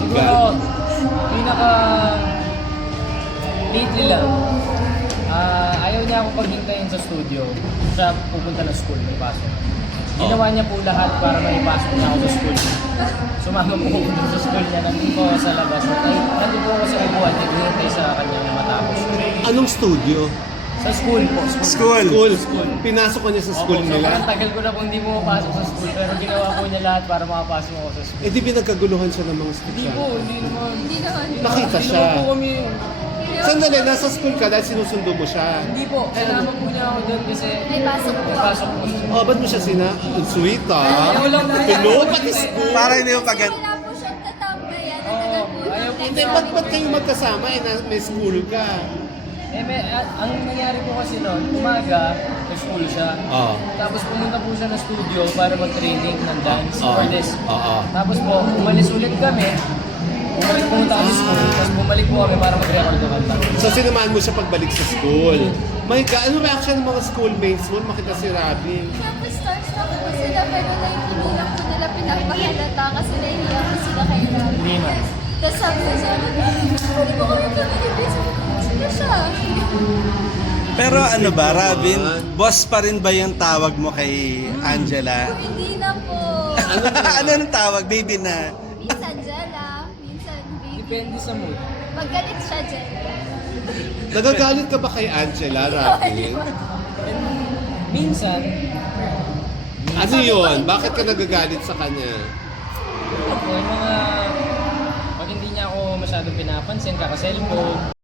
Siguro, pinaka lately lang, ayaw niya ako paghintayin sa studio. Siya pupunta ng school, may pasok. Ginawa niya po lahat para maipasok niya ako sa school. Sumama po ako sa school niya, nandun po ako sa labas. Nandun po ako sa upuan, naghihintay sa kanyang matapos. Anong studio? Sa school po. School. School. Pinasok ko niya sa school Opo, nila. sobrang tagal ko na po hindi pumapasok sa school, pero ginawa po niya lahat para makapasok ako sa school. Eh di pinagkaguluhan siya ng mga Hindi estudyante. po, hindi naman. Hindi naman. Nakita Hindi siya. naman po kami. Sandali, nasa school ka dahil sinusundo mo siya. Hindi po, sinama po niya ako doon kasi May pasok po. may pasok po siya. Oh, ba't mo siya Ang sweet ah. Ayaw lang po. Hello, pati school. Para hindi mo pagkat... Wala po siyang tatambayan. Oo, ayaw po Hindi, niya. ba't kayo magkasama? May school ka. Ang nangyari po kasi noon, umaga, may school siya. Oo. Tapos pumunta po siya ng studio para mag-training ng dance Oo. for this. Oo. Tapos po, umalis ulit kami. Pumunta kami sa school, tapos bumalik po kami para mag-record ng kanta. So sinamahan mo siya pagbalik sa school. My God, ano reaction ng mga schoolmates mo? Makita si Robby. Siyempre, starstruck po sila, pero like, hindi lang po nila pinapahalata kasi nahihiya po sila kay Rob. Hindi na. Tapos sabi ko siya, hindi ko kami kami sabi ko, sino siya? Pero ano ba, Robin? Boss pa rin ba yung tawag mo kay Angela? Hindi na po. Ano ang tawag? Baby na. Minsan Jella, minsan baby. Depende sa mood. Pag galit siya, Jella. Nagagalit ka ba kay Angela, Robby? Minsan, Ano yun? Bakit ka nagagalit sa kanya? yung mga, pag hindi niya ako masyadong pinapansin, kaka-cellphone,